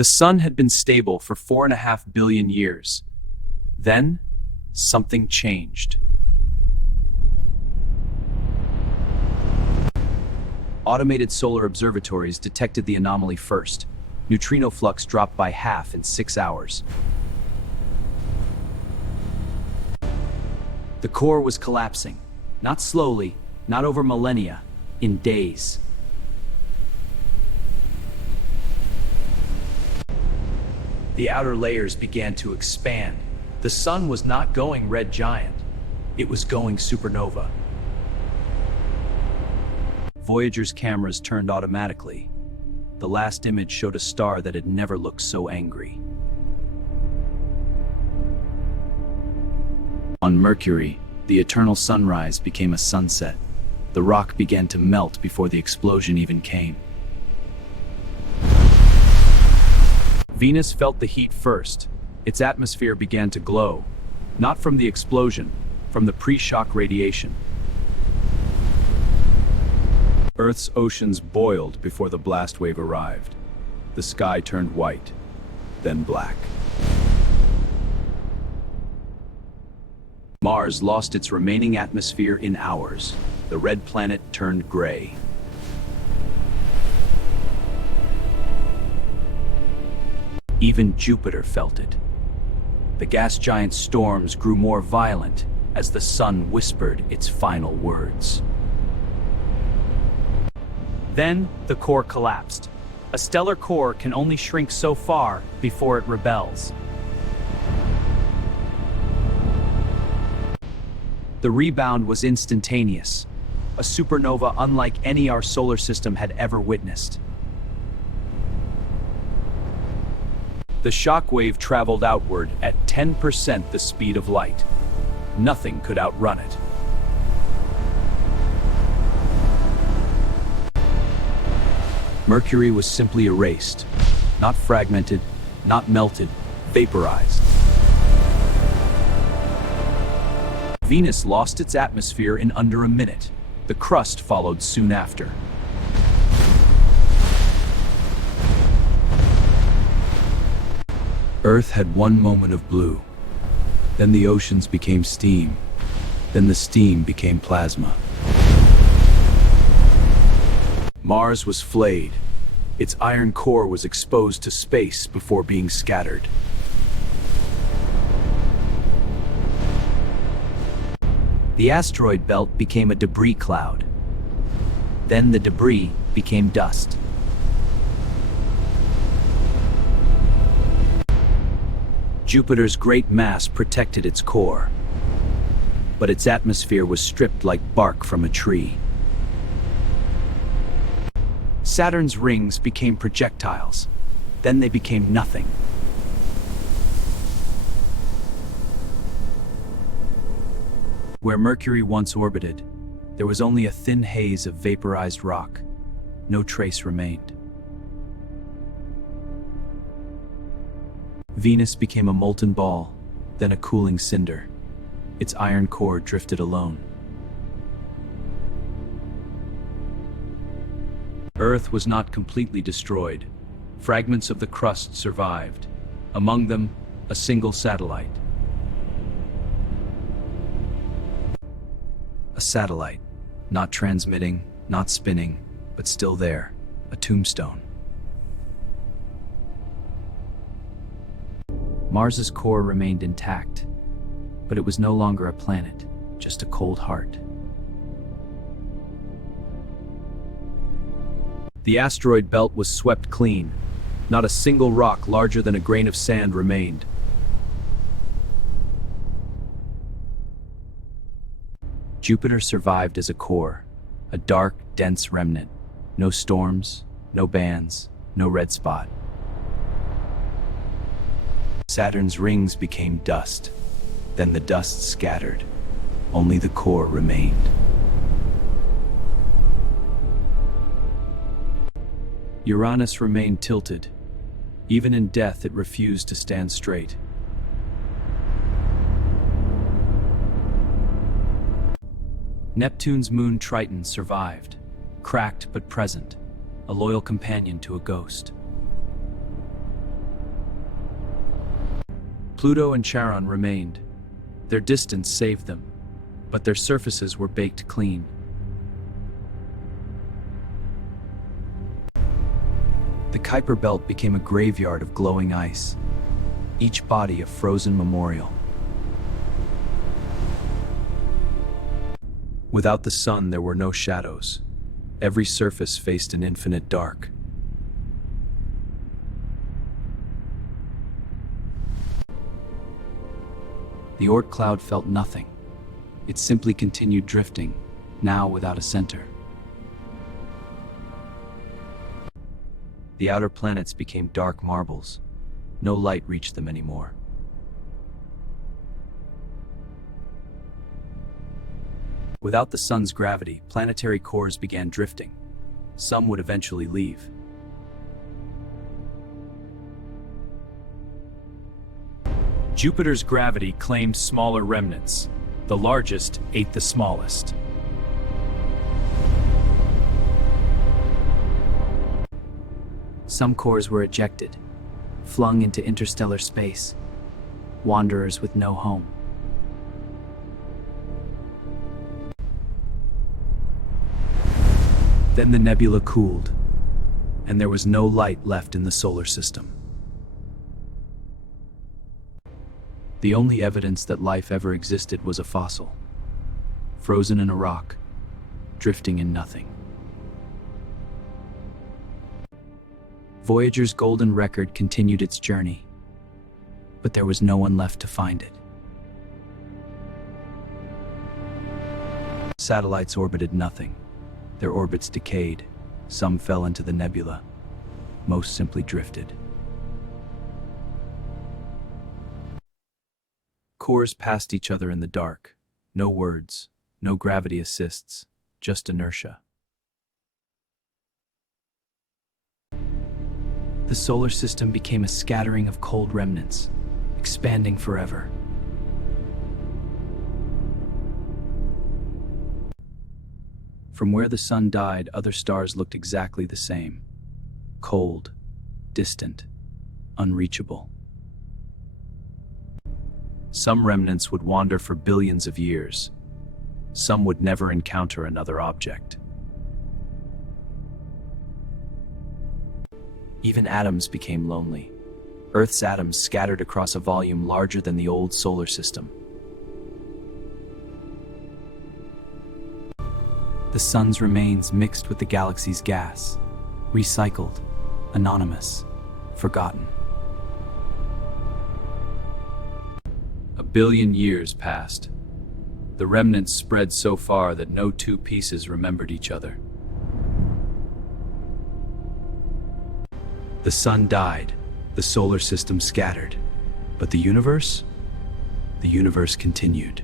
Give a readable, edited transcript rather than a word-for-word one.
The sun had been stable for 4.5 billion years. Then, something changed. Automated solar observatories detected the anomaly first. Neutrino flux dropped by half in 6 hours. The core was collapsing, not slowly, not over millennia, in days. The outer layers began to expand. The sun was not going red giant, it was going supernova. Voyager's cameras turned automatically. The last image showed a star that had never looked so angry. On Mercury, the eternal sunrise became a sunset. The rock began to melt before the explosion even came. Venus felt the heat first. Its atmosphere began to glow, not from the explosion, from the pre-shock radiation. Earth's oceans boiled before the blast wave arrived. The sky turned white, then black. Mars lost its remaining atmosphere in hours. The red planet turned gray. Even Jupiter felt it. The gas giant's storms grew more violent as the sun whispered its final words. Then, the core collapsed. A stellar core can only shrink so far before it rebels. The rebound was instantaneous, a supernova unlike any our solar system had ever witnessed. The shock wave traveled outward at 10% the speed of light. Nothing could outrun it. Mercury was simply erased, not fragmented, not melted, vaporized. Venus lost its atmosphere in under a minute. The crust followed soon after. Earth had one moment of blue. Then the oceans became steam. Then the steam became plasma. Mars was flayed. Its iron core was exposed to space before being scattered. The asteroid belt became a debris cloud. Then the debris became dust. Jupiter's great mass protected its core, but its atmosphere was stripped like bark from a tree. Saturn's rings became projectiles. Then they became nothing. Where Mercury once orbited, there was only a thin haze of vaporized rock. No trace remained. Venus became a molten ball, then a cooling cinder. Its iron core drifted alone. Earth was not completely destroyed. Fragments of the crust survived. Among them, a single satellite. A satellite, not transmitting, not spinning, but still there, a tombstone. Mars's core remained intact, but it was no longer a planet, just a cold heart. The asteroid belt was swept clean. Not a single rock larger than a grain of sand remained. Jupiter survived as a core, a dark, dense remnant. No storms, no bands, no red spot. Saturn's rings became dust. Then the dust scattered. Only the core remained. Uranus remained tilted. Even in death, it refused to stand straight. Neptune's moon Triton survived, cracked but present, a loyal companion to a ghost. Pluto and Charon remained. Their distance saved them, but their surfaces were baked clean. The Kuiper Belt became a graveyard of glowing ice, each body a frozen memorial. Without the sun, there were no shadows. Every surface faced an infinite dark. The Oort cloud felt nothing. It simply continued drifting, now without a center. The outer planets became dark marbles. No light reached them anymore. Without the sun's gravity, planetary cores began drifting. Some would eventually leave. Jupiter's gravity claimed smaller remnants. The largest ate the smallest. Some cores were ejected, flung into interstellar space, wanderers with no home. Then the nebula cooled, and there was no light left in the solar system. The only evidence that life ever existed was a fossil, frozen in a rock, drifting in nothing. Voyager's golden record continued its journey, but there was no one left to find it. Satellites orbited nothing. Their orbits decayed. Some fell into the nebula. Most simply drifted. Cores passed each other in the dark. No words, no gravity assists, just inertia. The solar system became a scattering of cold remnants, expanding forever. From where the sun died, other stars looked exactly the same. Cold, distant, unreachable. Some remnants would wander for billions of years. Some would never encounter another object. Even atoms became lonely. Earth's atoms scattered across a volume larger than the old solar system. The sun's remains mixed with the galaxy's gas, recycled, anonymous, forgotten. A billion years passed. The remnants spread so far that no two pieces remembered each other. The sun died, the solar system scattered, but the universe continued.